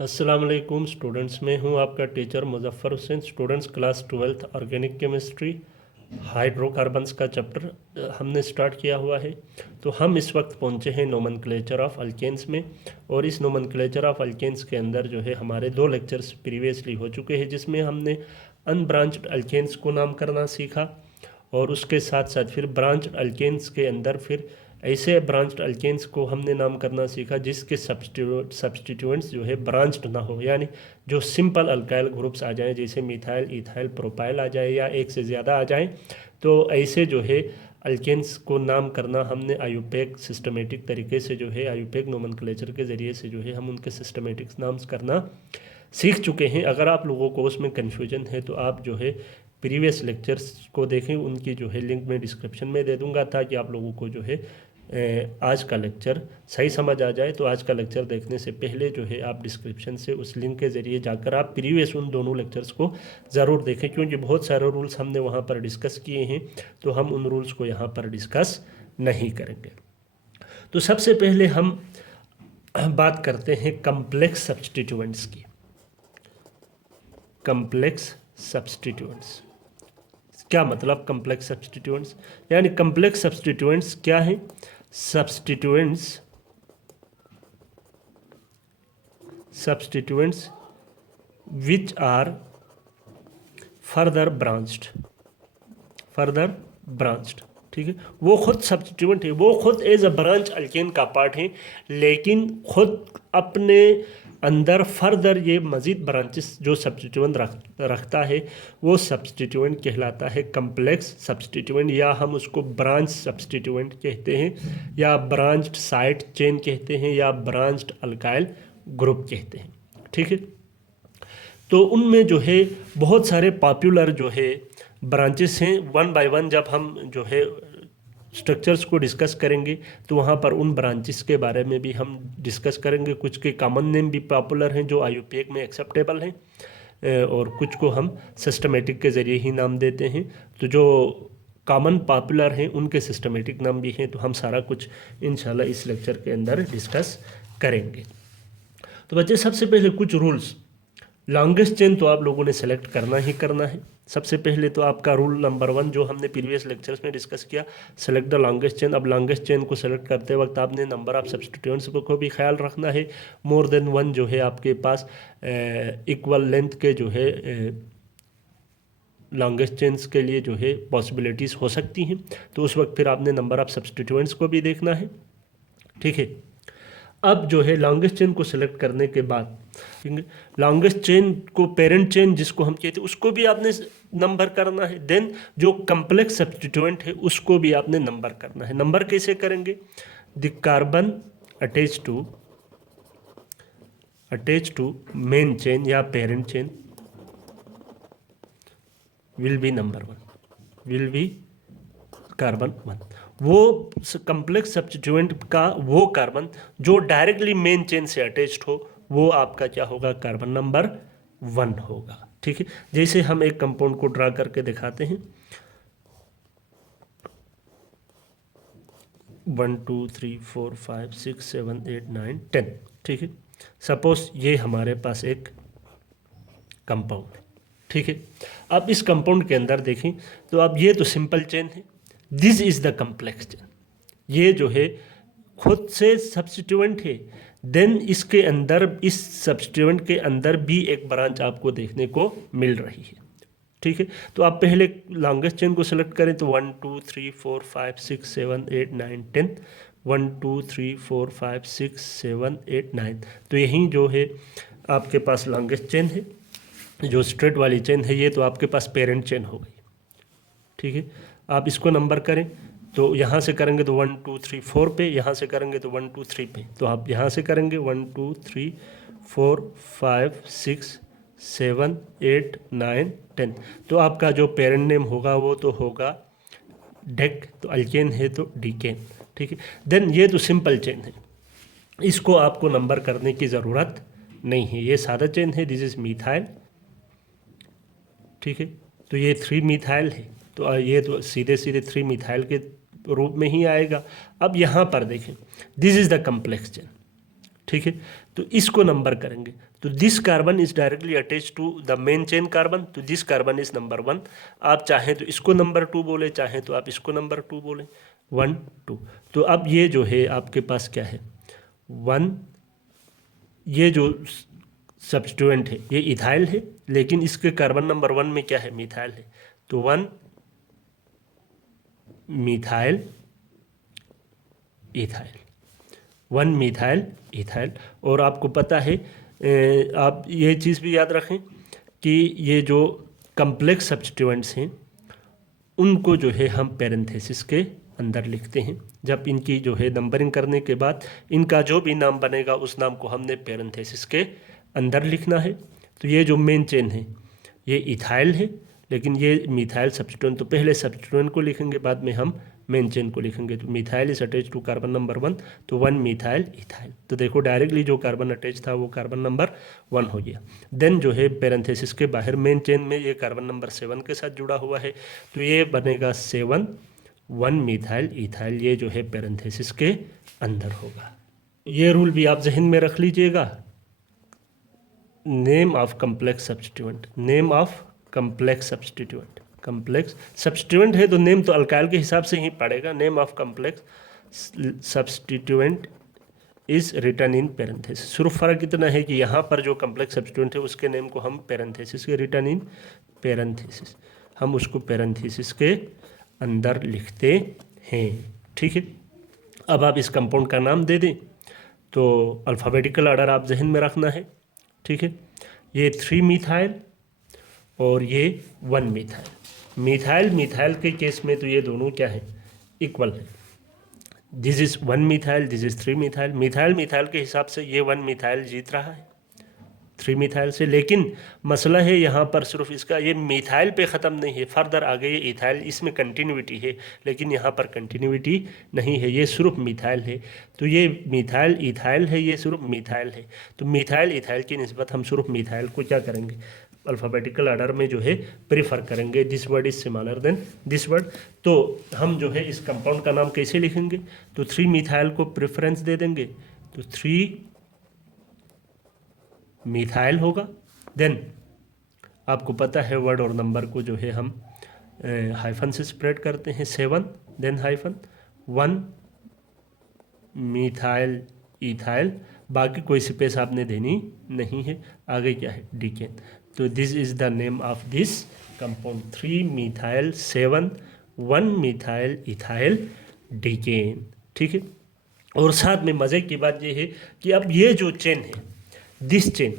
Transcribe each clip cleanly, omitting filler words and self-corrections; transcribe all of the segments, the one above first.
अस्सलाम वालेकुम स्टूडेंट्स, मैं हूं आपका teacher Muzaffar Hussain. Students class 12th organic chemistry hydrocarbons का चैप्टर हमने स्टार्ट किया हुआ है। तो हम इस वक्त पहुंचे हैं नोमेनक्लेचर ऑफ अल्केन्स में, और इस नोमेनक्लेचर ऑफ अल्केन्स के अंदर जो है हमारे 2 लेक्चर्स प्रीवियसली हो चुके हैं, जिसमें हमने अनब्रांच्ड अल्केन्स को नाम करना सीखा, और उसके साथ साथ फिर ब्रांच्ड अल्केन्स के अंदर फिर ऐसे ब्रांच्ड अल्केन्स को हमने नाम करना सीखा जिसके सब्स्टिट्यूएंट्स जो है ब्रांच्ड ना हो, यानी जो सिंपल अल्काइल ग्रुप्स आ जाएं, जैसे मिथाइल, इथाइल, प्रोपाइल आ जाए या एक से ज़्यादा आ जाएं। तो ऐसे जो है अल्केन्स को नाम करना हमने आयुपेक सिस्टमेटिक तरीके से जो है आयुपेक नोमेनक्लेचर के ज़रिए से जो है हम उनके सिस्टमेटिक नाम्स करना सीख चुके हैं। अगर आप लोगों को उसमें कन्फ्यूजन है तो आप जो है प्रीवियस लेक्चर्स को देखें, उनकी जो है लिंक मैं डिस्क्रिप्शन में दे दूंगा, ताकि आप लोगों को जो है आज का लेक्चर सही समझ आ जाए। तो आज का लेक्चर देखने से पहले जो है आप डिस्क्रिप्शन से उस लिंक के ज़रिए जाकर आप प्रीवियस उन दोनों लेक्चर्स को ज़रूर देखें, क्योंकि बहुत सारे रूल्स हमने वहाँ पर डिस्कस किए हैं, तो हम उन रूल्स को यहाँ पर डिस्कस नहीं करेंगे। तो सबसे पहले हम बात करते हैं कम्प्लेक्स सब्स्टिट्यूएंट्स की। कम्प्लेक्स सब्स्टिट्यूएंट्स क्या मतलब? कम्प्लेक्स सब्स्टिट्यूएंट्स यानी कम्प्लेक्स सब्स्टिट्यूएंट्स क्या है? Substituents which are further branched, ठीक है। वो खुद सब्स्टिट्यूएंट है, वो खुद एज अ ब्रांच अल्केन का पार्ट है, लेकिन खुद अपने अंदर फर्दर ये मज़ीद ब्रांचेस जो सब्स्टिट्यूएंट रखता है वो सब्स्टिट्यूएंट कहलाता है कम्प्लेक्स सब्स्टिट्यूएंट, या हम उसको ब्रांच सब्स्टिट्यूएंट कहते हैं, या ब्रांच्ड साइड चेन कहते हैं, या ब्रांच्ड अल्काइल ग्रुप कहते हैं, ठीक है। तो उनमें जो है बहुत सारे पॉपुलर जो है ब्रांचेस हैं। वन बाय वन जब हम जो है स्ट्रक्चर्स को डिस्कस करेंगे तो वहाँ पर उन ब्रांचेस के बारे में भी हम डिस्कस करेंगे। कुछ के कॉमन नेम भी पॉपुलर हैं जो आयुपेक में एक्सेप्टेबल हैं, और कुछ को हम सिस्टमेटिक के ज़रिए ही नाम देते हैं। तो जो कॉमन पॉपुलर हैं उनके सिस्टमेटिक नाम भी हैं, तो हम सारा कुछ इंशाल्लाह इस लेक्चर के अंदर डिस्कस करेंगे। तो बच्चे सबसे पहले कुछ रूल्स। लॉन्गेस्ट चेन तो आप लोगों ने सेलेक्ट करना ही करना है। सबसे पहले तो आपका रूल नंबर 1 जो हमने प्रीवियस लेक्चर्स में डिस्कस किया, सेलेक्ट द लॉन्गेस्ट चेन। अब लॉन्गेस्ट चेन को सेलेक्ट करते वक्त आपने नंबर ऑफ सब्स्टिट्यूएंट्स को भी ख्याल रखना है। मोर देन 1 जो है आपके पास इक्वल लेंथ के जो है लॉन्गेस्ट चेन्स के लिए जो है पॉसिबिलिटीज़ हो सकती हैं, तो उस वक्त फिर आपने नंबर ऑफ सब्स्टिट्यूएंट्स को भी देखना है, ठीक है। अब जो है लॉन्गेस्ट चेन को सिलेक्ट करने के बाद लॉन्गेस्ट चेन को पेरेंट चेन जिसको हम कहते हैं उसको भी आपने नंबर करना है। देन जो कम्प्लेक्स सब्स्टिट्यूएंट है उसको भी आपने नंबर करना है। नंबर कैसे करेंगे? The carbon attach to main chain या parent chain will be number 1, will be carbon 1। वो कम्प्लेक्स सब्स्टिट्यूएंट का वो कार्बन जो डायरेक्टली मेन चेन से अटैच्ड हो वो आपका क्या होगा? कार्बन नंबर 1 होगा, ठीक है। जैसे हम एक कंपाउंड को ड्रा करके दिखाते हैं, 1 2 3 4 5 6 7 8 9 10, ठीक है। सपोज ये हमारे पास एक कंपाउंड है, ठीक है। अब इस कंपाउंड के अंदर देखें तो अब ये तो सिंपल चेन है, this is the complex chain. ये जो है खुद से सब्स्टिट्यूएंट है, देन इसके अंदर इस सब्स्टिट्यूएंट के अंदर भी एक ब्रांच आपको देखने को मिल रही है, ठीक है। तो आप पहले लॉन्गेस्ट चेन को सेलेक्ट करें तो 1 2 3 4 5 6 7 8 9 10, 1 2 3 4 5 6 7 8 9। तो यही जो है आपके पास लॉन्गेस्ट चेन है, जो स्ट्रेट वाली चेन है, ये तो आपके पास पेरेंट चेन हो गई, ठीक है। आप इसको नंबर करें तो यहाँ से करेंगे तो 1 2 3 4 पे, यहाँ से करेंगे तो 1 2 3 पे। तो आप यहाँ से करेंगे 1 2 3 4 5 6 7 8 9 10। तो आपका जो पेरेंट नेम होगा वो तो होगा डेक, तो अल्केन है तो डीकेन, ठीक है। देन ये तो सिंपल चेन है, इसको आपको नंबर करने की ज़रूरत नहीं है, ये सादा चेन है, दिस इज मिथाइल, ठीक है। तो ये 3 मिथाइल है, तो ये तो सीधे सीधे 3 मिथाइल के रूप में ही आएगा। अब यहाँ पर देखें, this is the complex chain, ठीक है। तो इसको नंबर करेंगे, तो this carbon is directly attach to the main chain carbon, तो दिस कार्बन इज नंबर 1। आप चाहें तो इसको नंबर 2 बोले, चाहें तो आप इसको नंबर 2 बोले, 1 2। तो अब ये जो है आपके पास क्या है 1, ये जो सब्स्टिट्यूएंट है ये इथाइल है, लेकिन इसके कार्बन नंबर 1 में क्या है मिथाइल है, तो 1 मिथाइल इथाइल, 1 मिथाइल इथाइल। और आपको पता है आप ये चीज़ भी याद रखें कि ये जो कम्प्लेक्स सब्स्टिट्यूएंट्स हैं उनको जो है हम पैरेंथेसिस के अंदर लिखते हैं। जब इनकी जो है नंबरिंग करने के बाद इनका जो भी नाम बनेगा उस नाम को हमने पैरेंथेसिस के अंदर लिखना है। तो ये जो मेन चेन है ये इथाइल है, लेकिन ये मिथाइल सब्स्टिट्यूएंट, तो पहले सब्स्टिट्यूएंट को लिखेंगे बाद में हम मेन चेन को लिखेंगे। तो methyl is attach to carbon number 1, तो 1 मिथाइल इथाइल। तो देखो डायरेक्टली जो कार्बन अटैच था वो कार्बन नंबर 1 हो गया। देन जो है पैरेंथेसिस के बाहर मेन चेन में ये कार्बन नंबर 7 के साथ जुड़ा हुआ है, तो ये बनेगा 7 1 मिथाइल इथाइल, ये जो है पैरेंथेसिस के अंदर होगा। ये रूल भी आप जहन में रख लीजिएगा। Name of complex substituent, name of complex substituent, complex substituent है तो नेम तो अल्काइल के हिसाब से ही पड़ेगा। Name of complex substituent is written in parenthesis. सिर्फ फर्क इतना है कि यहाँ पर जो कम्प्लेक्स सब्स्टिट्यूएंट है उसके नेम को हम पैरेंथेसिस के रिटन इन पैरेंथेसिस, हम उसको पैरेंथेसिस के अंदर लिखते हैं, ठीक है। अब आप इस कंपाउंड का नाम दे दें, तो अल्फ़ाबेटिकल ऑर्डर आप जहन में रखना है, ठीक है। ये 3 मिथाइल और ये 1 मिथाइल। मिथाइल मिथाइल के केस में तो ये दोनों क्या है इक्वल है। This is 1 methyl, this is 3 methyl. Methyl methyl के हिसाब से ये 1 मिथाइल जीत रहा है 3 मिथाइल से, लेकिन मसला है यहाँ पर सिर्फ इसका ये मिथाइल पे ख़त्म नहीं है, फर्दर आगे ये इथाइल, इसमें कंटिन्यूटी है, लेकिन यहाँ पर कंटिन्यूटी नहीं है, ये सिर्फ मिथाइल है। तो ये मिथाइल इथाइल है, ये सिर्फ मिथाइल है। तो मिथाइल इथाइल की निस्बत हम सिर्फ मिथाइल को क्या करेंगे अल्फ़ाबेटिकल ऑर्डर में जो है प्रीफर करेंगे। This word is similar then this word. तो हम जो है इस कंपाउंड का नाम कैसे लिखेंगे, तो 3 मिथाइल को प्रेफरेंस दे देंगे, तो 3 मिथाइल होगा। देन आपको पता है वर्ड और नंबर को जो है हम हाइफन से स्प्रेड करते हैं, 7 देन हाइफन 1 मिथाइल इथाइल, बाकी कोई स्पेस आपने देनी नहीं है। आगे क्या है डिकेन, तो this is the name of this compound 3 methyl 7 1 methyl ethyl decane, ठीक है। और साथ में मज़े की बात ये है कि अब ये जो चेन है दिस चेन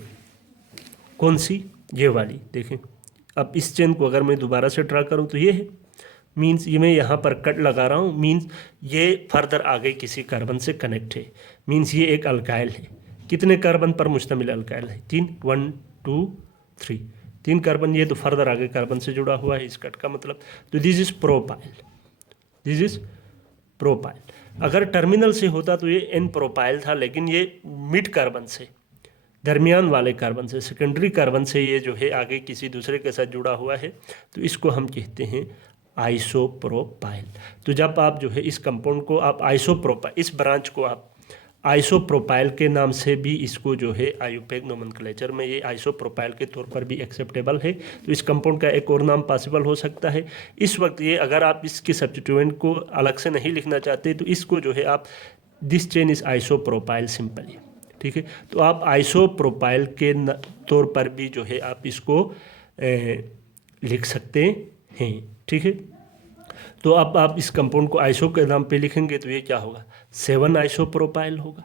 कौन सी, ये वाली देखें। अब इस चेन को अगर मैं दोबारा से ड्रा करूं तो ये है, मीन्स ये मैं यहाँ पर कट लगा रहा हूँ, मीन्स ये फर्दर आगे किसी कार्बन से कनेक्ट है, मीन्स ये एक अल्काइल है। कितने कार्बन पर मुश्तमिल अल्काइल है 3, 1 2 3, 3 कार्बन, ये तो फर्दर आगे कार्बन से जुड़ा हुआ है इस कट का मतलब। तो this is propyl, this is propyl. अगर टर्मिनल से होता तो ये एन प्रोपाइल था, लेकिन ये मिड कार्बन से, दरमियान वाले कार्बन से, सेकेंडरी कार्बन से ये जो है आगे किसी दूसरे के साथ जुड़ा हुआ है, तो इसको हम कहते हैं आइसोप्रोपाइल। तो जब आप जो है इस कंपाउंड को आप आइसोप्रोपाइल, इस ब्रांच को आप आइसोप्रोपाइल के नाम से भी इसको जो है आयुपेग नोमेनक्लेचर में ये आइसोप्रोपाइल के तौर पर भी एक्सेप्टेबल है। तो इस कंपाउंड का एक और नाम पॉसिबल हो सकता है। इस वक्त ये अगर आप इसके सब्स्टिट्यूएंट को अलग से नहीं लिखना चाहते तो इसको जो है आप this chain is isopropyl simply, ठीक है। तो आप आइसोप्रोपाइल के तौर पर भी जो है आप इसको लिख सकते हैं, ठीक है। तो अब आप इस कंपाउंड को आइसो के नाम पे लिखेंगे तो ये क्या होगा 7 आइसोप्रोपाइल होगा,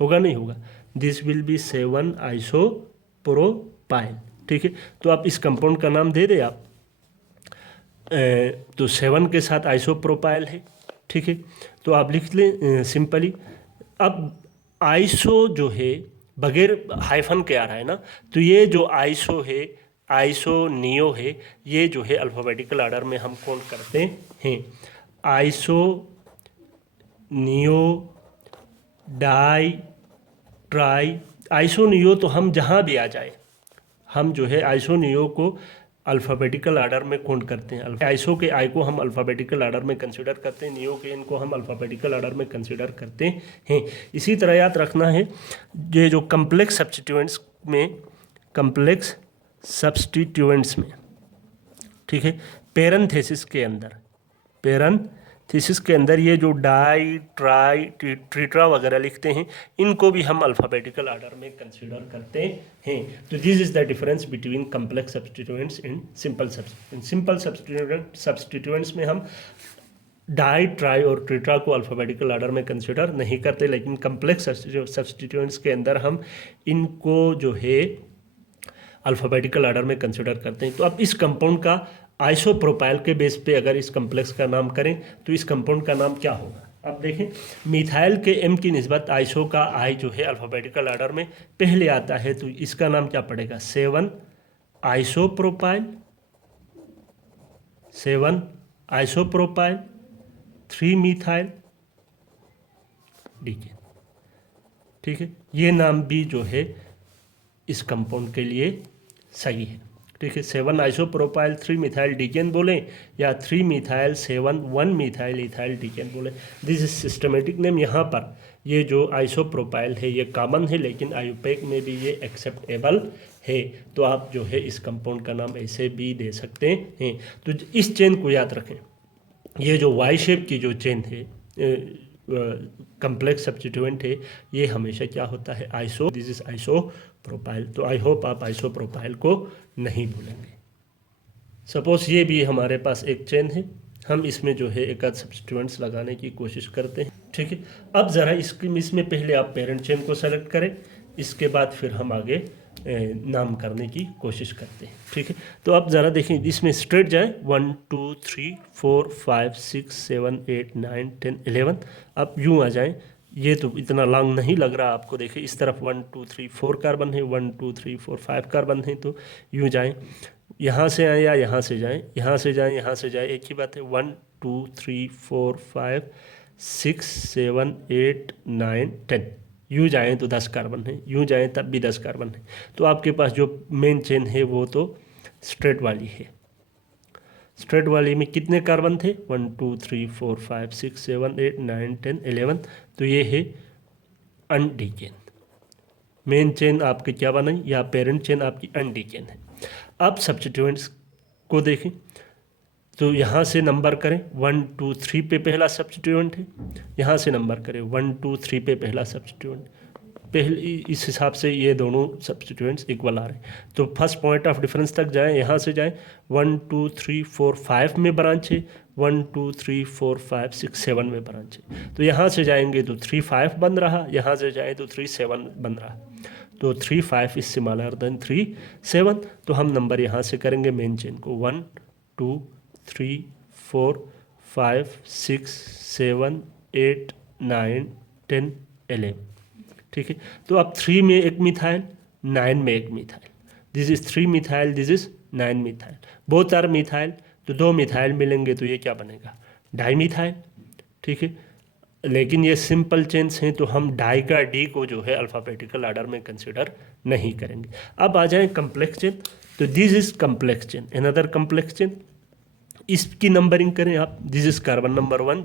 होगा नहीं होगा, दिस विल बी 7 आइसोप्रोपाइल, ठीक है। तो आप इस कंपाउंड का नाम दे दें आप, तो 7 के साथ आइसोप्रोपाइल है, ठीक है। तो आप लिख लें सिंपली। अब आइसो जो है बगैर हाइफन के आ रहा है ना, तो ये जो आइसो है, आइसो नियो है, ये जो है अल्फ़ाबेटिकल ऑर्डर में हम कौन करते हैं, iso neo di tri. Iso neo तो हम जहाँ भी आ जाए, हम जो है आइसो नियो को अल्फ़ाबेटिकल आर्डर में काउंट करते हैं। आइसो के आई को हम अल्फ़ाबेटिकल आर्डर में कंसिडर करते हैं, नियो के एन को हम अल्फ़ाबेटिकल आर्डर में कंसिडर करते हैं। इसी तरह याद रखना है ये जो कम्प्लेक्स सब्स्टिट्यूएंट्स में ठीक है, पैरेंथेसिस के अंदर ये जो डाई, ट्राई, ट्रीट्रा वगैरह लिखते हैं, इनको भी हम अल्फ़ाबेटिकल आर्डर में कंसीडर करते हैं। तो this is the difference between complex substituents and simple substituents. Simple substituents में हम डाई, ट्राई और ट्रीट्रा को अल्फ़ाबेटिकल आर्डर में कंसीडर नहीं करते, लेकिन कम्प्लेक्स सब्स्टिट्यूएंट्स के अंदर हम इनको जो है अल्फ़ाबेटिकल आर्डर में कंसीडर करते हैं। तो अब इस कंपाउंड का आइसोप्रोपाइल के बेस पे अगर इस कम्प्लेक्स का नाम करें तो इस कंपाउंड का नाम क्या होगा। अब देखें, मिथाइल के एम की निस्बत आइसो का आई जो है अल्फ़ाबेटिकल आर्डर में पहले आता है, तो इसका नाम क्या पड़ेगा, 7 आइसोप्रोपाइल 3 मिथाइल डीकेन। ठीक है, ये नाम भी जो है इस कंपाउंड के लिए सही है। ठीक है, 7 आइसोप्रोपाइल 3 मिथाइल डीकेन बोलें या 3 मिथाइल 7 1 मिथाइल इथाइल डीकेन बोलें, दिस इज सिस्टमेटिक नेम। यहाँ पर ये जो आइसोप्रोपाइल है ये कॉमन है, लेकिन आयुपेक में भी ये एक्सेप्टेबल है, तो आप जो है इस कंपाउंड का नाम ऐसे भी दे सकते हैं। तो इस चेन को याद रखें, ये जो वाई शेप की जो चेन है कम्प्लेक्स सब्स्टिट्यूएंट है, ये हमेशा क्या होता है, दिस इज आइसोप्रोपाइल। तो आई होप आप आइसोप्रोपाइल को नहीं भूलेंगे। सपोज ये भी हमारे पास एक चेन है, हम इसमें जो है एक आध सब्स्टिट्यूएंट्स लगाने की कोशिश करते हैं। ठीक है, अब ज़रा इसमें पहले आप पेरेंट चेन को सेलेक्ट करें, इसके बाद फिर हम आगे नाम करने की कोशिश करते हैं। ठीक है, तो आप ज़रा देखें, इसमें स्ट्रेट जाएं, 1 2 3 4 5 6 7 8 9 10 11। आप यूँ आ जाएं, ये तो इतना लॉन्ग नहीं लग रहा आपको। देखिए इस तरफ 1 2 3 4 कार्बन है, 1 2 3 4 5 कार्बन है, तो यूँ जाएं, यहाँ से आएँ या यहाँ से जाएँ, यहाँ से जाएँ यहाँ से जाएँ, एक ही बात है। 1 2 3 4 5 6 7 8 9 10, यूँ जाएँ तो 10 कार्बन है, यूँ जाएँ तब भी 10 कार्बन है। तो आपके पास जो मेन चेन है वो तो स्ट्रेट वाली है। स्ट्रेट वाली में कितने कार्बन थे, 1 2 3 4 5 6 7 8 9 10 11, तो ये है अनडीकेन। मेन चेन आपके क्या बनाई, या पेरेंट चेन आपकी अनडीकेन है। अब सब्स्टिट्यूएंट्स को देखें, तो यहाँ से नंबर करें, 1 2 3 पे पहला सब्स्टिट्यूएंट है, यहाँ से नंबर करें 1 2 3 पे पहला सब्स्टिट्यूएंट, पहले इस हिसाब से ये दोनों सब्स्टिट्यूएंट्स इक्वल आ रहे हैं। तो फर्स्ट पॉइंट ऑफ डिफरेंस तक जाएं, यहाँ से जाएं, 1 2 3 4 5 में ब्रांच है, 1 2 3 4 5 6 7 में ब्रांच है। तो यहाँ से जाएंगे तो 3 5 बन रहा, यहाँ से जाएँ तो 3 7 बन रहा, तो 3 5 इज स्मॉलर देन 3 7। तो हम नंबर यहाँ से करेंगे मेन चेन को, 1 2 3 4 5 6 7 8 9 10 11। ठीक है, तो अब 3 में एक मिथाइल, 9 में एक methyl, this is 3 methyl, this is 9 methyl, both are methyl, तो 2 मिथाइल मिलेंगे तो ये क्या बनेगा, डाई मिथाइल। ठीक है, लेकिन ये सिंपल चेन्स हैं, तो हम डाई का डी को जो है अल्फ़ाबेटिकल आर्डर में कंसिडर नहीं करेंगे। अब आ जाएं कम्प्लेक्स चेन, तो this is complex chain, another complex chain, इसकी नंबरिंग करें आप, this is carbon number 1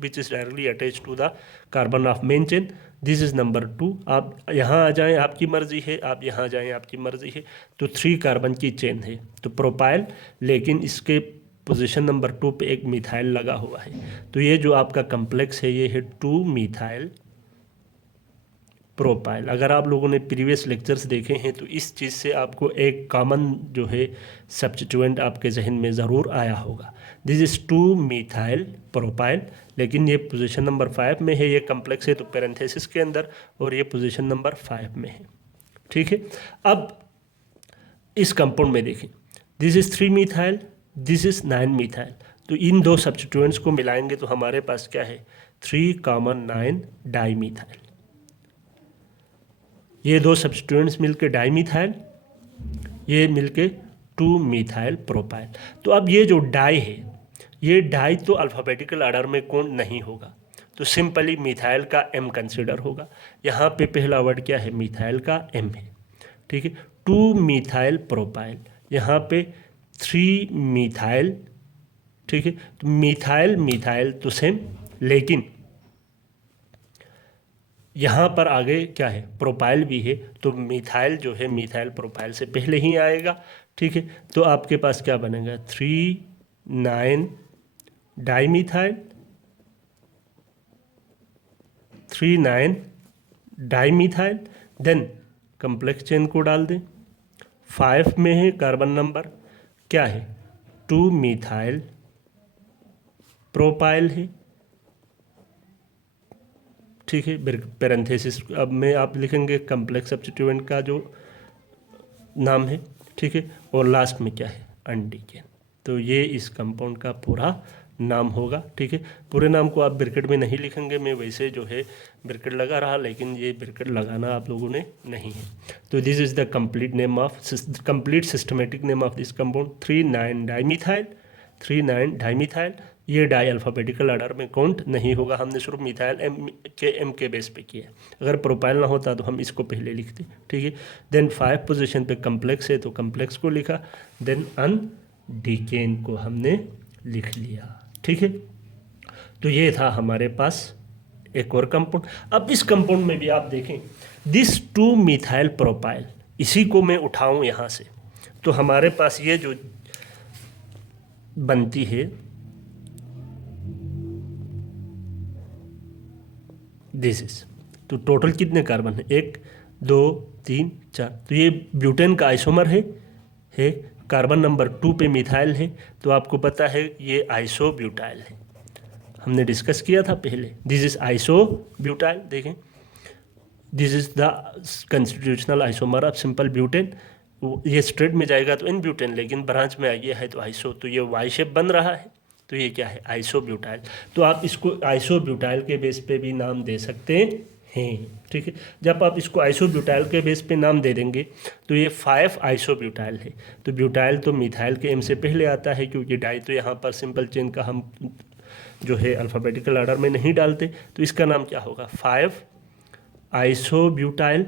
which is directly attach to the carbon of main chain, this is number 2। आप यहाँ आ जाएं, आपकी मर्जी है, आप यहाँ जाएं, आपकी मर्जी है। तो 3 कार्बन की चेन है, तो प्रोपाइल, लेकिन इसके पोजीशन नंबर 2 पे एक मिथाइल लगा हुआ है, तो ये जो आपका कम्प्लेक्स है ये है 2 मिथाइल प्रोपाइल। अगर आप लोगों ने प्रीवियस लेक्चर्स देखे हैं तो इस चीज़ से आपको एक कॉमन जो है सब्स्टिट्यूएंट आपके जहन में ज़रूर आया होगा, दिस इज़ 2 मिथाइल प्रोपाइल, लेकिन ये पोजीशन नंबर 5 में है, ये कम्प्लेक्स है तो पैरेंथेसिस के अंदर, और ये पोजीशन नंबर 5 में है। ठीक है, अब इस कंपाउंड में देखें, this is 3 methyl, this is 9 methyl, तो इन दो सब्स्टिट्यूएंट्स को मिलाएंगे तो हमारे पास क्या है, 3 9 डाई मिथाइल। ये दो सब्स्टिट्यूएंट्स मिलके डाई मिथाइल, ये मिलके 2 मिथाइल प्रोपाइल। तो अब ये जो डाई है, ये डाई तो अल्फ़ाबेटिकल आर्डर में कौन नहीं होगा, तो सिंपली मिथाइल का एम कंसिडर होगा। यहाँ पे पहला वर्ड क्या है, मिथाइल का एम है। ठीक है, 2 मिथाइल प्रोपाइल, यहाँ पे 3 मिथाइल, ठीक है। तो मिथाइल मिथाइल तो सेम, लेकिन यहाँ पर आगे क्या है, प्रोपाइल भी है, तो मिथाइल जो है मिथाइल प्रोपाइल से पहले ही आएगा, ठीक है। तो आपके पास क्या बनेगा, 3,9 dimethyl, 3,9 dimethyl, then complex chain को डाल दें। 5 में है कार्बन नंबर क्या है, 2 मिथाइल प्रोपाइल है, ठीक है। पैरेंथेसिस अब में आप लिखेंगे कम्प्लेक्स सब्स्टिट्यूएंट का जो नाम है, ठीक है। और लास्ट में क्या है, अनडीकेन। तो ये इस कंपाउंड का पूरा नाम होगा, ठीक है। पूरे नाम को आप ब्रैकेट में नहीं लिखेंगे, मैं वैसे जो है ब्रैकेट लगा रहा, लेकिन ये ब्रैकेट लगाना आप लोगों ने नहीं है। तो this is the complete name of complete systematic name of this compound, 3,9 dimethyl, 3,9 dimethyl. ये डाई अल्फ़ाबेटिकल ऑर्डर में काउंट नहीं होगा, हमने सिर्फ मिथाइल एम के बेस पे किया है। अगर प्रोपाइल ना होता तो हम इसको पहले लिखते, ठीक है। देन 5 पोजीशन पे कम्प्लेक्स है तो कम्प्लेक्स को लिखा, देन अनडीकेन को हमने लिख लिया, ठीक है। तो ये था हमारे पास एक और कंपाउंड। अब इस कंपाउंड में भी आप देखें, दिस 2 मिथाइल प्रोपाइल, इसी को मैं उठाऊं यहाँ से, तो हमारे पास ये जो बनती है दिस इज, तो टोटल कितने कार्बन है, 1 2 3 4, तो ये ब्यूटेन का आइसोमर है कार्बन नंबर 2 पे मिथाइल है, तो आपको पता है ये आइसोब्यूटाइल है, हमने डिस्कस किया था पहले। दिस इज आइसोब्यूटाइल, देखें this is the constitutional isomer of simple butane. ये स्ट्रेट में जाएगा तो इन ब्यूटेन, लेकिन ब्रांच में आ गया है तो आइसो, तो ये वाई शेप बन रहा है, तो ये क्या है, आइसोब्यूटाइल। तो आप इसको आइसोब्यूटाइल के बेस पे भी नाम दे सकते हैं, ठीक है। जब आप इसको आइसोब्यूटाइल के बेस पे नाम दे देंगे तो ये 5 आइसोब्यूटाइल है। तो ब्यूटाइल तो मिथाइल के एम से पहले आता है, क्योंकि डाई तो यहाँ पर सिंपल चेन का हम जो है अल्फ़ाबेटिकल ऑर्डर में नहीं डालते, तो इसका नाम क्या होगा, 5 आइसोब्यूटाइल,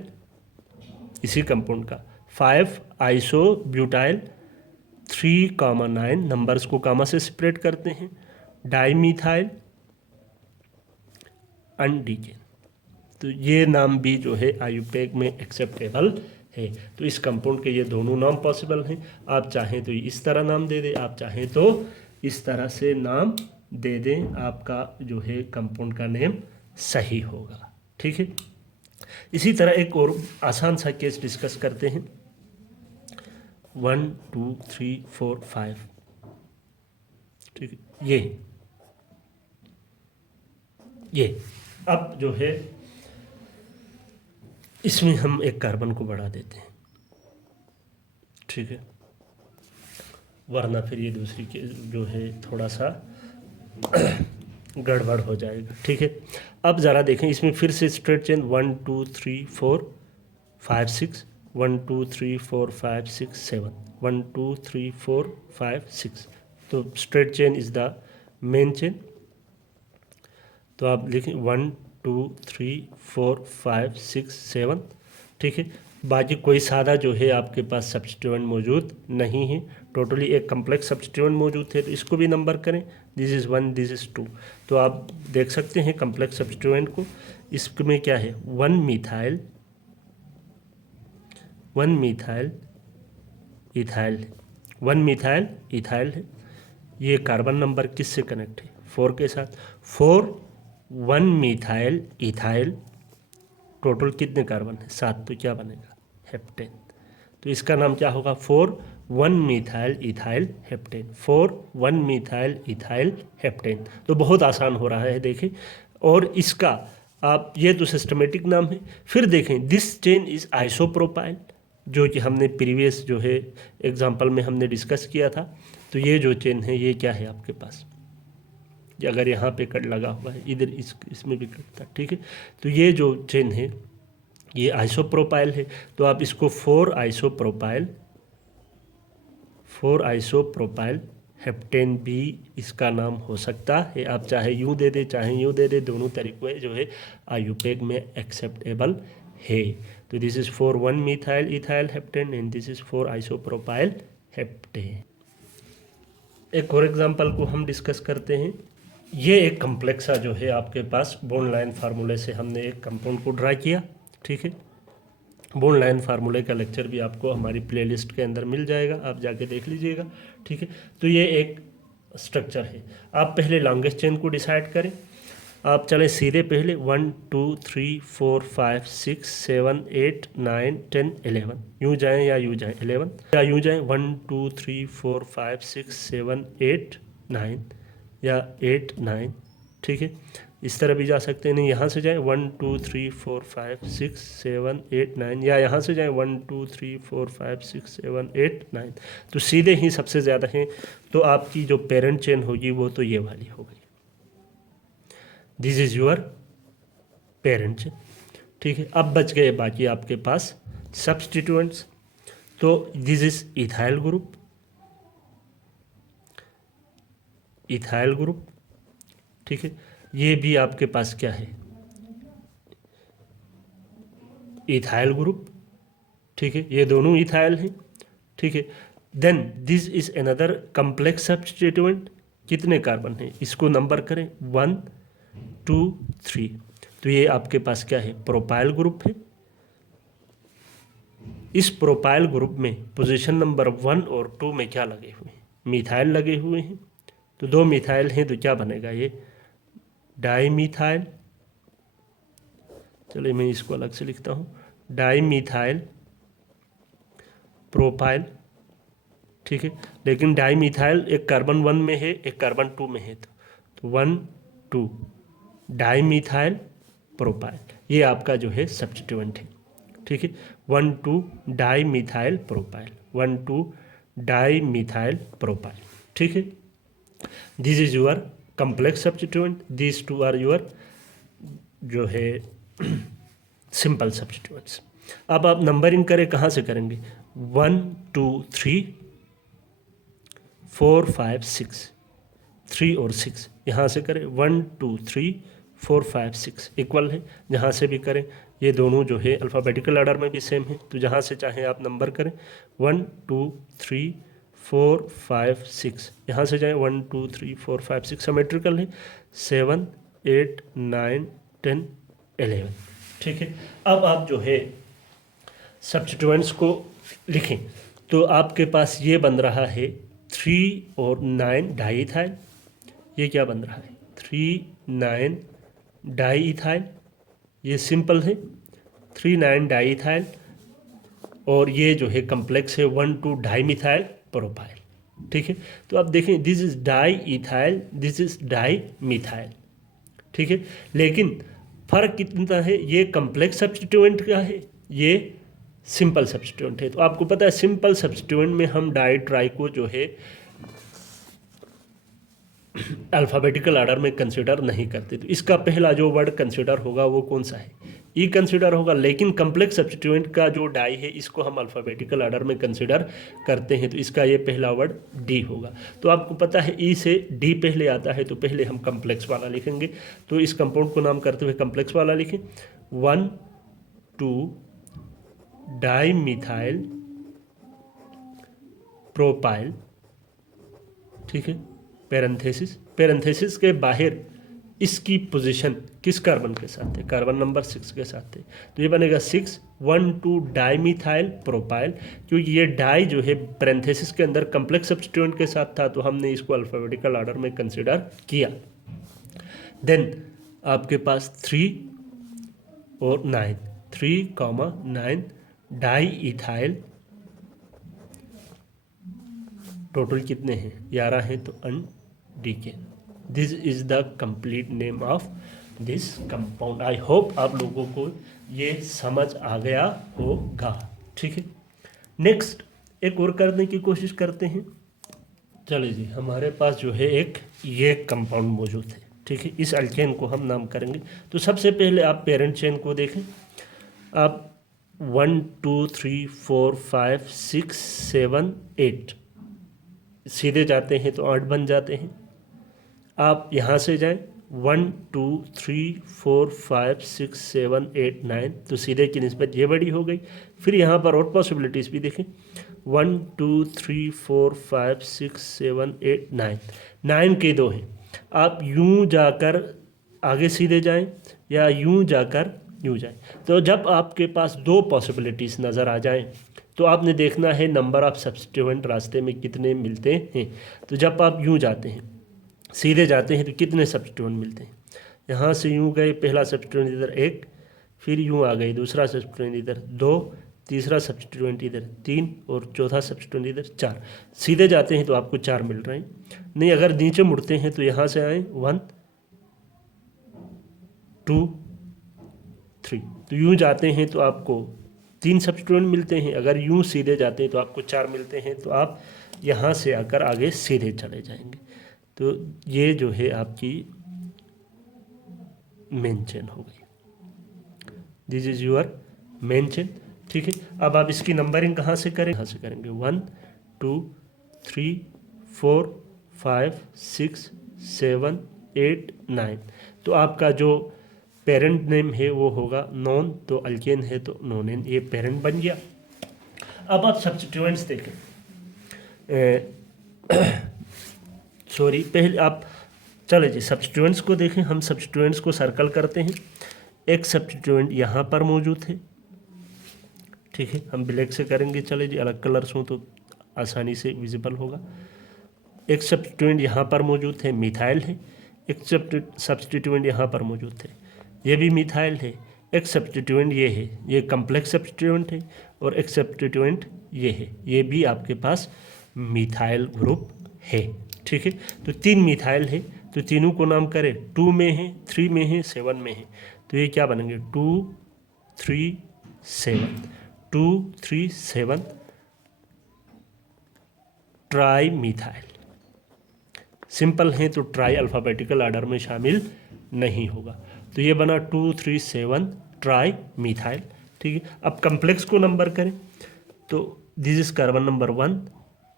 इसी कंपाउंड का 5 आइसोब्यूटाइल 3,9 नंबर्स को कामा से सेपरेट करते हैं, डाईमिथाइल अनडीकेन। तो ये नाम भी जो है आयुपैक में एक्सेप्टेबल है। तो इस कंपाउंड के ये दोनों नाम पॉसिबल हैं। आप चाहें तो इस तरह नाम दे दें, आप चाहें तो इस तरह से नाम दे दें, आपका जो है कंपाउंड का नेम सही होगा, ठीक है। इसी तरह एक और आसान सा केस डिस्कस करते हैं, 1 2 3 4 5, ठीक है। ये अब जो है इसमें हम एक कार्बन को बढ़ा देते हैं, ठीक है, वरना फिर ये दूसरी के जो है थोड़ा सा गड़बड़ हो जाएगा, ठीक है। अब ज़रा देखें, इसमें फिर से स्ट्रेट चेन 1 2 3 4 5 6, 1 2 3 4 5 6 7, 1 2 3 4 5 6, तो straight chain is the main chain. तो आप लिखें 1 2 3 4 5 6 7, ठीक है। बाकी कोई सादा जो है आपके पास सब्स्टिट्यूएंट मौजूद नहीं है, टोटली एक कम्प्लेक्स सब्स्टिट्यूएंट मौजूद है, तो इसको भी नंबर करें, दिस इज़ 1 दिस इज़ 2। तो आप देख सकते हैं कम्प्लेक्स सब्स्टिट्यूएंट को, इसमें क्या है, 1 मिथाइल इथाइल, 1 मिथाइल इथाइल है। ये कार्बन नंबर किससे कनेक्ट है, 4 के साथ, 4 1 मिथाइल इथाइल, टोटल कितने कार्बन है, 7, तो क्या बनेगा, हेप्टेन। तो इसका नाम क्या होगा, 4 1 methyl ethyl heptane, 4 1 methyl ethyl heptane. तो बहुत आसान हो रहा है, देखें। और इसका आप ये तो सिस्टमेटिक नाम है। फिर देखें, दिस चेन इज आइसोप्रोपाइल, जो कि हमने प्रीवियस जो है एग्जाम्पल में हमने डिस्कस किया था। तो ये जो चेन है ये क्या है आपके पास, अगर यहाँ पे कट लगा हुआ है, इधर इसमें भी कट था, ठीक है। तो ये जो चेन है ये आइसोप्रोपाइल है, तो आप इसको 4 आइसोप्रोपाइल हेप्टेन भी इसका नाम हो सकता है। आप चाहे यूँ दे दे चाहे यूँ दे दे, दोनों तरीके जो है आयुपैक में एक्सेप्टेबल है। तो this is 4 1 methyl ethyl heptane and this is 4 isopropyl heptane. एक और एग्जांपल को हम डिस्कस करते हैं। ये एक कम्प्लेक्सा जो है आपके पास बॉन्ड लाइन फार्मूले से हमने एक कंपाउंड को ड्रा किया, ठीक है। बॉन्ड लाइन फार्मूले का लेक्चर भी आपको हमारी प्लेलिस्ट के अंदर मिल जाएगा, आप जाके देख लीजिएगा, ठीक है। तो ये एक स्ट्रक्चर है। आप पहले लॉन्गेस्ट चेन को डिसाइड करें। आप चले सीधे पहले 1 2 3 4 5 6 7 8 9 10 11, यूँ जाएँ या यूँ जाएँ 11 या यूँ जाएँ 1 2 3 4 5 6 7 8 9 या 8 9, ठीक है। इस तरह भी जा सकते हैं, नहीं यहाँ से जाएँ 1 2 3 4 5 6 7 8 9, या यहाँ से जाएँ 1 2 3 4 5 6 7 8 9। तो सीधे ही सबसे ज़्यादा हैं, तो आपकी जो पेरेंट चेन होगी वो तो ये वाली हो गई। This is your parent chain, ठीक है। अब बच गए बाकी आपके पास सब्स्टिट्यूएंट्स। तो this is ethyl group, ethyl group, ठीक है। ये भी आपके पास क्या है, इथाइल ग्रुप, ठीक है। ये दोनों इथाइल हैं, ठीक है। Then this is another complex substituent. कितने कार्बन हैं, इसको नंबर करें 1 2 3। तो ये आपके पास क्या है, प्रोपाइल ग्रुप है। इस प्रोपाइल ग्रुप में पोजीशन नंबर 1 और 2 में क्या लगे हुए हैं, मिथाइल लगे हुए हैं। तो 2 मिथाइल हैं, तो क्या बनेगा, ये डाईमिथाइल। चलिए मैं इसको अलग से लिखता हूँ, डाईमिथाइल प्रोपाइल, ठीक है। लेकिन डाईमिथाइल एक कार्बन 1 में है, एक कार्बन 2 में है, तो 1 2 डाईमिथाइल प्रोपाइल, ये आपका जो है सब्स्टिट्यूएंट है, ठीक है। 1 2 डाईमिथाइल प्रोपाइल, 1 2 डाईमिथाइल प्रोपाइल, ठीक है। This is your complex substituent, this two are your जो है सिंपल सब्स्टिट्यूएंट्स। अब आप नंबरिंग करें, कहाँ से करेंगे, 1 2 3 4 5 6, 3 और 6 यहाँ से करें, 1 2 3 4 5 6 इक्वल है, जहाँ से भी करें। ये दोनों जो है अल्फ़ाबेटिकल ऑर्डर में भी सेम है, तो जहाँ से चाहें आप नंबर करें, 1 2 3 4 5 6, यहाँ से जाएँ 1 2 3 4 5 6 सिमेट्रिकल है, 7 8 9 10 11, ठीक है। अब आप जो है सब्स्टिट्यूएंट्स को लिखें, तो आपके पास ये बन रहा है 3 और 9 डाईइथाइल। ये क्या बन रहा है, 3 9 डाईइथाइल, ये सिंपल है, 3 9 डाईइथाइल। और ये जो है कम्प्लेक्स है 1 2 डाईमिथाइल प्रोपाइल, ठीक है। तो आप देखें, this is diethyl, this is dimethyl, ठीक है। लेकिन फ़र्क कितना है, ये कम्प्लेक्स सब्स्टिट्यूएंट का है, ये सिंपल सब्स्टिट्यूएंट है। तो आपको पता है सिंपल सब्स्टिट्यूएंट में हम डाई ट्राई को जो है अल्फ़ाबेटिकल ऑर्डर में कंसिडर नहीं करते। तो इसका पहला जो वर्ड कंसिडर होगा वो कौन सा है, ई कंसिडर होगा। लेकिन कम्प्लेक्स सब्स्टिट्यूएंट का जो डाई है इसको हम अल्फ़ाबेटिकल ऑर्डर में कंसिडर करते हैं, तो इसका ये पहला वर्ड डी होगा। तो आपको पता है ई से डी पहले आता है, तो पहले हम कम्प्लेक्स वाला लिखेंगे। तो इस कंपाउंड को नाम करते हुए कम्प्लेक्स वाला लिखें, 1 2 डाईमिथाइल प्रोपाइल, ठीक है। पैरेंथेसिस के बाहर इसकी पोजीशन किस कार्बन के साथ है, कार्बन नंबर 6 के साथ है, तो ये बनेगा 6 1 2 डाईमिथाइल प्रोपाइल। क्योंकि ये डाई जो है पैरेंथेसिस के अंदर कम्प्लेक्स सब्स्टिट्यूएंट के साथ था, तो हमने इसको अल्फ़ाबेटिकल ऑर्डर में कंसिडर किया। देन आपके पास 3 और 9, 3 9 डाईइथाइल, टोटल कितने हैं, 11 हैं, तो undecane. This is the complete name of this compound. I hope आप लोगों को ये समझ आ गया होगा, ठीक है। नेक्स्ट एक और करने की कोशिश करते हैं। चलिए जी, हमारे पास जो है एक ये कंपाउंड मौजूद है, ठीक है। इस अल्केन को हम नाम करेंगे। तो सबसे पहले आप पेरेंट चेन को देखें। आप 1 2 3 4 5 6 7 8 सीधे जाते हैं तो 8 बन जाते हैं। आप यहाँ से जाएं 1 2 3 4 5 6 7 8 9, तो सीधे की निस्बत ये बड़ी हो गई। फिर यहाँ पर और पॉसिबिलिटीज़ भी देखें, 1 2 3 4 5 6 7 8 9, 9 के 2 हैं। आप यूं जाकर आगे सीधे जाएं या यूं जाकर यूं जाएं। तो जब आपके पास दो पॉसिबिलिटीज़ नज़र आ जाएं तो आपने देखना है नंबर ऑफ सब्स्टिट्यूएंट रास्ते में कितने मिलते हैं। तो जब आप यूं जाते हैं, सीधे जाते हैं, तो कितने सब्स्टिट्यूएंट मिलते हैं। यहाँ से यूं गए, पहला सब्स्टिट्यूएंट इधर 1, फिर यूं आ गई, दूसरा सब्स्टिट्यूएंट इधर 2, तीसरा सब्स्टिट्यूएंट इधर 3 और चौथा सब्स्टिट्यूएंट इधर 4। सीधे जाते हैं तो आपको 4 मिल रहे हैं। नहीं, अगर नीचे मुड़ते हैं तो यहाँ से आए 1 2 3, तो यूं जाते हैं तो आपको 3 सब्स्टिट्यूएंट मिलते हैं। अगर यूं सीधे जाते हैं तो आपको 4 मिलते हैं। तो आप यहाँ से आकर आगे सीधे चले जाएंगे। तो ये जो है आपकी मेन चेन हो गई। This is your main chain. ठीक है, अब आप इसकी नंबरिंग कहाँ से करें, कहाँ से करेंगे, 1 2 3 4 5 6 7 8 9। तो आपका जो पेरेंट नेम है वो होगा नॉन, तो अल्केन है तो नोनेन, ये पेरेंट बन गया। अब आप सब्स्टिट्यूएंट्स देखें, सॉरी, पहले आप चले जी सब्स्टिट्यूएंट्स को देखें। हम सब्स्टिट्यूएंट्स को सर्कल करते हैं। एक सब्स्टिट्यूएंट यहाँ पर मौजूद है, ठीक है, हम ब्लैक से करेंगे। चले जी, अलग कलर्स हों तो आसानी से विजिबल होगा। एक सब्स्टिट्यूएंट यहाँ पर मौजूद है, मिथाइल है। एक सब्स्टिट्यूएंट यहाँ पर मौजूद है, ये भी मिथाइल है। एक सब्स्टिट्यूएंट ये है, ये कम्प्लेक्स सब्स्टिट्यूएंट है। और एक सब्स्टिट्यूएंट ये है, ये भी आपके पास मिथाइल ग्रुप है। ठीक है, तो 3 मिथाइल है, तो तीनों को नाम करें, 2 में है, 3 में है, 7 में है। तो ये क्या बनेंगे, 2 3 7, 2 3 7 ट्राई मिथाइल। सिंपल है तो ट्राई अल्फ़ाबेटिकल ऑर्डर में शामिल नहीं होगा। तो ये बना 2 3 7 ट्राई मिथाइल। ठीक है, अब कम्प्लेक्स को नंबर करें तो this is carbon number 1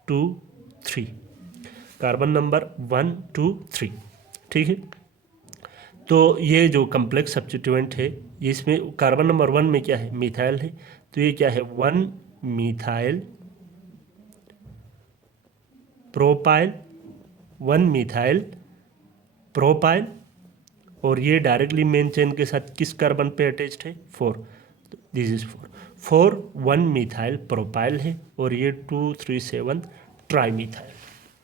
2 3, carbon number 1 2 3। ठीक है, तो ये जो कम्प्लेक्स सब्स्टिट्यूएंट है, इसमें कार्बन नंबर 1 में क्या है, मिथाइल है। तो ये क्या है, 1 मिथाइल प्रोपाइल, 1 मिथाइल प्रोपाइल। और ये डायरेक्टली मेन चेन के साथ किस कार्बन पे अटैच्ड है, 4। दिस इज 4 1 मिथाइल प्रोपाइल है। और ये 2 3 7 ट्राई मिथाइल।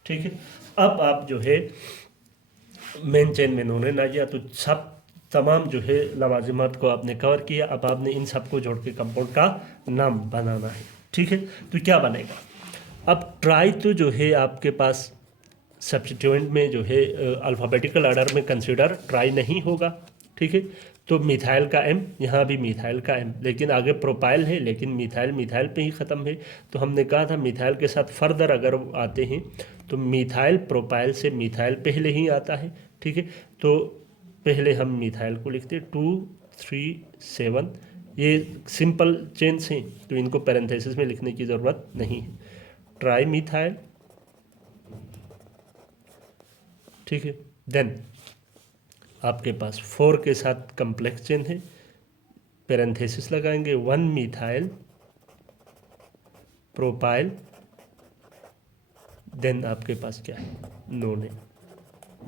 ठीक है, अब आप जो है मेन चेन में नोनेन आ गया, तो सब तमाम जो है लवाजिमात को आपने कवर किया। अब आपने इन सब को जोड़ के कंपाउंड का नाम बनाना है। ठीक है, तो क्या बनेगा, अब ट्राई तो जो है आपके पास सब्स्टिट्यूएंट में जो है अल्फ़ाबेटिकल ऑर्डर में कंसिडर ट्राई नहीं होगा। ठीक है, तो मिथाइल का एम, यहाँ भी मिथाइल का एम, लेकिन आगे प्रोपाइल है, लेकिन मिथाइल मिथाइल पे ही ख़त्म है। तो हमने कहा था मिथाइल के साथ फर्दर अगर आते हैं तो मिथाइल प्रोपाइल से मिथाइल पहले ही आता है। ठीक है, तो पहले हम मिथाइल को लिखते 2 3 7। ये सिंपल चेन्स हैं तो इनको पैरेंथेसिस में लिखने की ज़रूरत नहीं है। ट्राई मिथाइल, ठीक है, देन आपके पास 4 के साथ कम्प्लेक्स चेन है, पैरेंथेसिस लगाएंगे, 1 मिथाइल प्रोपाइल, देन आपके पास क्या है, नोनेन।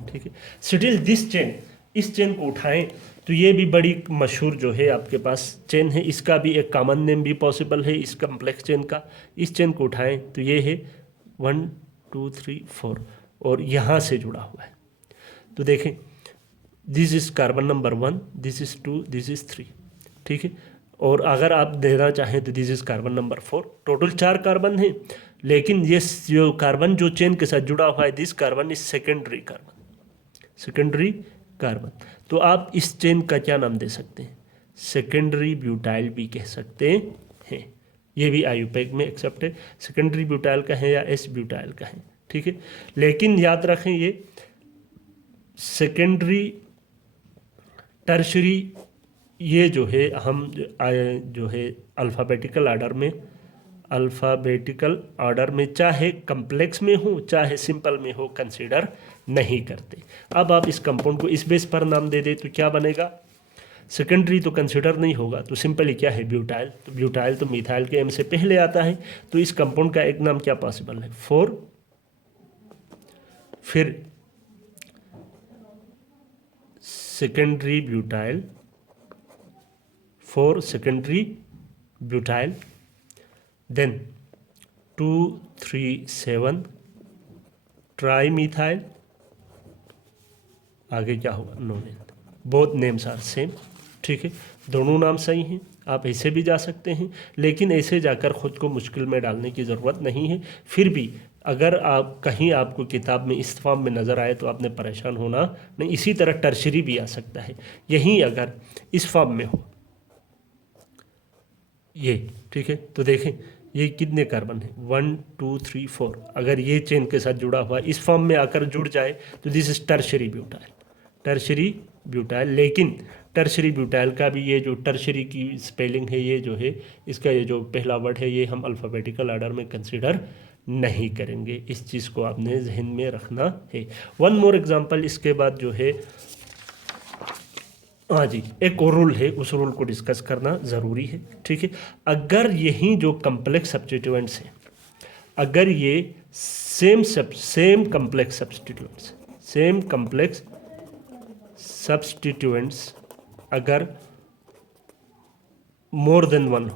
ठीक है, स्टिल दिस चेन, इस चेन को उठाएं तो ये भी बड़ी मशहूर जो है आपके पास चेन है। इसका भी एक कॉमन नेम भी पॉसिबल है इस कम्प्लेक्स चेन का। इस चेन को उठाएं तो ये है 1 2 3 4 और यहाँ से जुड़ा हुआ है। तो देखें, this is carbon number 1, this is 2, this is 3। ठीक है, और अगर आप देना चाहें तो this is carbon number 4। Total 4 carbon हैं, लेकिन ये जो कार्बन जो चेन के साथ जुड़ा हुआ है, this carbon is secondary carbon, secondary carbon. तो आप इस चेन का क्या नाम दे सकते हैं, सेकेंडरी ब्यूटाइल भी कह सकते हैं। ये भी आईयूपैक में एक्सेप्ट है, सेकेंडरी ब्यूटाइल का है या एस ब्यूटाइल का है। ठीक है, लेकिन याद रखें ये सेकेंडरी टर्शरी, ये जो है हम जो है अल्फ़ाबेटिकल ऑर्डर में अल्फ़ाबेटिकल ऑर्डर में चाहे कम्प्लेक्स में हो चाहे सिंपल में हो कंसीडर नहीं करते। अब आप इस कंपाउंड को इस बेस पर नाम दे दे तो क्या बनेगा, सेकेंडरी तो कंसीडर नहीं होगा, तो सिंपली क्या है, ब्यूटाइल। तो ब्यूटाइल तो मिथाइल के एम से पहले आता है, तो इस कंपाउंड का एक नाम क्या पॉसिबल है, 4, फिर secondary butyl, 4 secondary butyl, then 2 3 7 trimethyl, आगे क्या होगा, nonane. Both names are same, ठीक है, दोनों नाम सही हैं। आप ऐसे भी जा सकते हैं, लेकिन ऐसे जाकर ख़ुद को मुश्किल में डालने की ज़रूरत नहीं है। फिर भी अगर आप कहीं आपको किताब में इस फॉर्म में नज़र आए तो आपने परेशान होना नहीं। इसी तरह टर्शरी भी आ सकता है, यहीं अगर इस फॉर्म में हो ये, ठीक है, तो देखें ये कितने कार्बन है, 1 2 3 4। अगर ये चेन के साथ जुड़ा हुआ इस फॉर्म में आकर जुड़ जाए तो this is tertiary butyl, tertiary butyl. लेकिन टर्शरी ब्यूटाइल का भी ये जो टर्शरी की स्पेलिंग है, ये जो है इसका ये जो पहला वर्ड है, ये हम अल्फ़ाबेटिकल ऑर्डर में कंसीडर नहीं करेंगे। इस चीज़ को आपने जहन में रखना है। वन मोर एग्जांपल इसके बाद जो है, हाँ जी, एक और रूल है, उस रूल को डिस्कस करना ज़रूरी है, ठीक है। अगर यही जो कम्प्लेक्स सब्स्टिट्यूएंट्स हैं, अगर ये सेम कम्प्लेक्स सब्स्टिट्यूएंट्स अगर मोर देन वन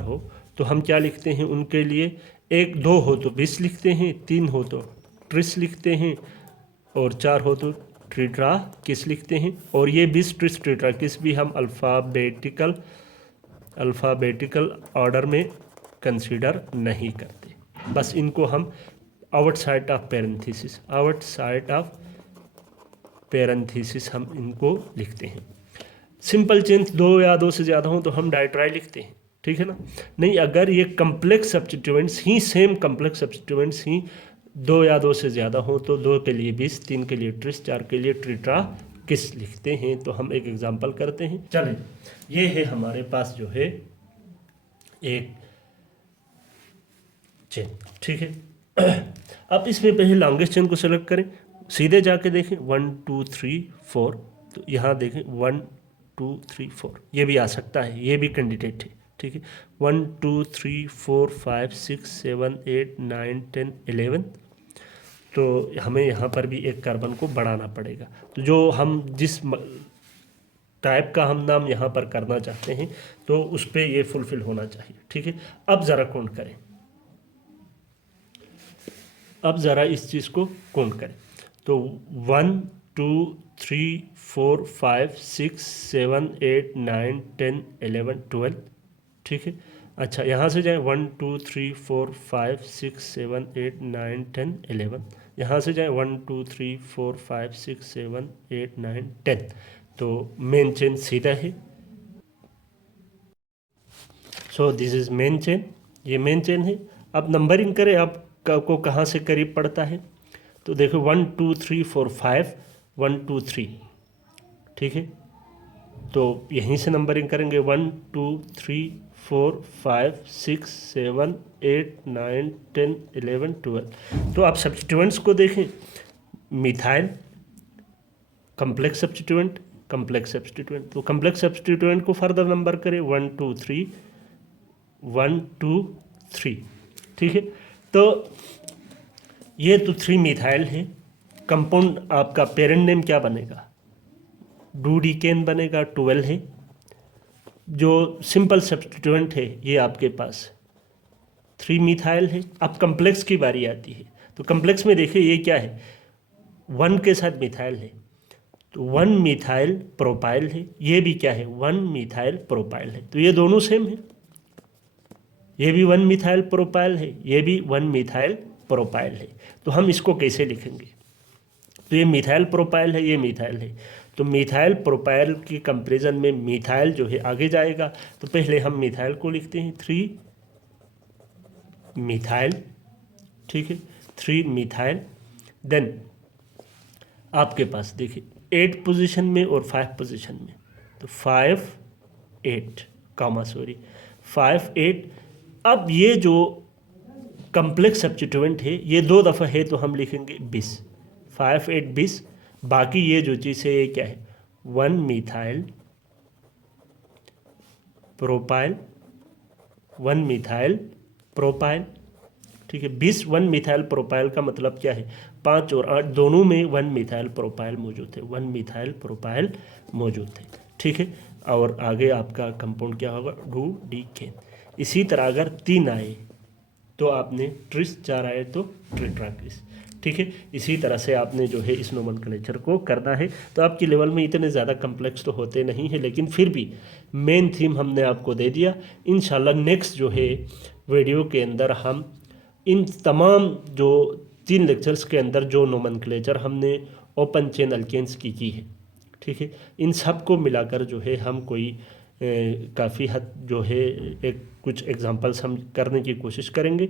हो तो हम क्या लिखते हैं उनके लिए, 1 2 हो तो बिस लिखते हैं, 3 हो तो ट्रिस लिखते हैं, और 4 हो तो ट्रीट्रा किस लिखते हैं। और ये बिस ट्रिस ट्रीट्रा किस भी हम अल्फ़ाबेटिकल ऑर्डर में कंसीडर नहीं करते। बस इनको हम आउटसाइड ऑफ पैरेंथेसिस हम इनको लिखते हैं। सिंपल चेंज 2 या 2 से ज़्यादा हो तो हम डाइट्राई लिखते हैं, ठीक है ना। नहीं, अगर ये कम्प्लेक्स सब्स्टिट्यूएंट्स ही सेम कम्प्लेक्स सब्स्टिट्यूएंट्स ही 2 या 2 से ज़्यादा हो तो 2 के लिए बिस, 3 के लिए ट्रिस, 4 के लिए ट्रीट्रा किस लिखते हैं। तो हम एक एग्जांपल करते हैं। चलें, ये है हमारे पास जो है एक चेन, ठीक है। अब इसमें पहले लॉन्गेस्ट चेन को सेलेक्ट करें, सीधे जाके देखें 1 2 3 4, तो यहाँ देखें 1 2 3 4, ये भी आ सकता है, ये भी कैंडिडेट है, ठीक है। 1 2 3 4 5 6 7 8 9 10 11, तो हमें यहाँ पर भी एक कार्बन को बढ़ाना पड़ेगा। तो जो हम जिस टाइप का हम नाम यहाँ पर करना चाहते हैं तो उस पर ये फुलफिल होना चाहिए, ठीक है। अब ज़रा काउंट करें, अब ज़रा इस चीज़ को काउंट करें। तो 1 2 3 4 5 6 7 8 9 10 11 12, ठीक है। अच्छा, यहाँ से जाए 1 2 3 4 5 6 7 8 9 10 11, यहाँ से जाए 1 2 3 4 5 6 7 8 9 10, तो मेन चेन सीधा है। So this is main chain, ये मेन चेन है। अब नंबरिंग करें, आपको कहाँ से करीब पड़ता है, तो देखो 1 2 3 4 5 1 2 3, ठीक है। तो यहीं से नंबरिंग करेंगे 1 2 3 4 5 6 7 8 9 10 11 12। तो आप सब्स्टिट्यूएंट्स को देखें, मिथाइल कम्प्लेक्स सब्स्टिट्यूएंट, तो कम्प्लेक्स सब्स्टिट्यूएंट को फर्दर नंबर करें 1 2 3 1 2 3, ठीक है। तो ये तो 3 मिथाइल है। कंपाउंड आपका पेरेंट नेम क्या बनेगा, डूडिकेन बनेगा, 12 है। जो सिंपल सब्स्टिट्यूएंट है ये आपके पास 3 मिथाइल है। अब कम्प्लेक्स की बारी आती है, तो कम्प्लेक्स में देखिए ये क्या है, 1 के साथ मिथाइल है, तो 1 मिथाइल प्रोपाइल है। ये भी क्या है, 1 मिथाइल प्रोपाइल है। तो ये दोनों सेम है, ये भी 1 मिथाइल प्रोपाइल है, ये भी 1 मिथाइल प्रोपाइल है। तो हम इसको कैसे लिखेंगे, तो ये मिथाइल प्रोपाइल है, ये मिथाइल है, तो मिथाइल प्रोपाइल की कंपैरिजन में मिथाइल जो है आगे जाएगा। तो पहले हम मिथाइल को लिखते हैं 3 मिथाइल, ठीक है, 3 मिथाइल। देन आपके पास देखिए 8 पोजीशन में और 5 पोजीशन में, तो 5 8 कामा सॉरी 58। अब ये जो कम्प्लेक्स सब्स्टिट्यूएंट है ये 2 दफ़ा है तो हम लिखेंगे 20, 58 20। बाकी ये जो चीज़ है ये क्या है, 1 मिथाइल प्रोपाइल, 1 मिथाइल प्रोपाइल। ठीक है, 20 1 मिथाइल प्रोपाइल का मतलब क्या है, 5 और 8 दोनों में 1 मिथाइल प्रोपाइल मौजूद है, 1 मिथाइल प्रोपाइल मौजूद है। ठीक है, और आगे आपका कंपाउंड क्या होगा, 2 डीकेन। इसी तरह अगर 3 आए तो आपने ट्रिस, 4 आए तो ट्रिट्राक्रिस। ठीक है, इसी तरह से आपने जो है इस नोमेनक्लेचर को करना है। तो आपके लेवल में इतने ज़्यादा कम्प्लेक्स तो होते नहीं है, लेकिन फिर भी मेन थीम हमने आपको दे दिया। इंशाल्लाह नेक्स्ट जो है वीडियो के अंदर हम इन तमाम जो 3 लेक्चर्स के अंदर जो नोमेनक्लेचर हमने ओपन चेन अल्केन्स की है, ठीक है, इन सब को मिलाकर जो है हम कोई काफ़ी हद जो है एक कुछ एग्जांपल्स हम करने की कोशिश करेंगे,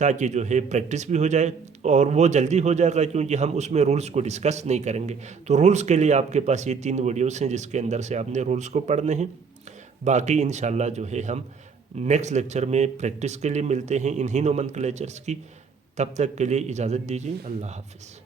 ताकि जो है प्रैक्टिस भी हो जाए। और वो जल्दी हो जाएगा क्योंकि हम उसमें रूल्स को डिस्कस नहीं करेंगे। तो रूल्स के लिए आपके पास ये 3 वीडियोस हैं जिसके अंदर से आपने रूल्स को पढ़ने हैं। बाकी इंशाल्लाह जो है हम नेक्स्ट लेक्चर में प्रैक्टिस के लिए मिलते हैं इन्हीं नोमेनक्लेचर्स की। तब तक के लिए इजाज़त दीजिए, अल्लाह हाफिज़।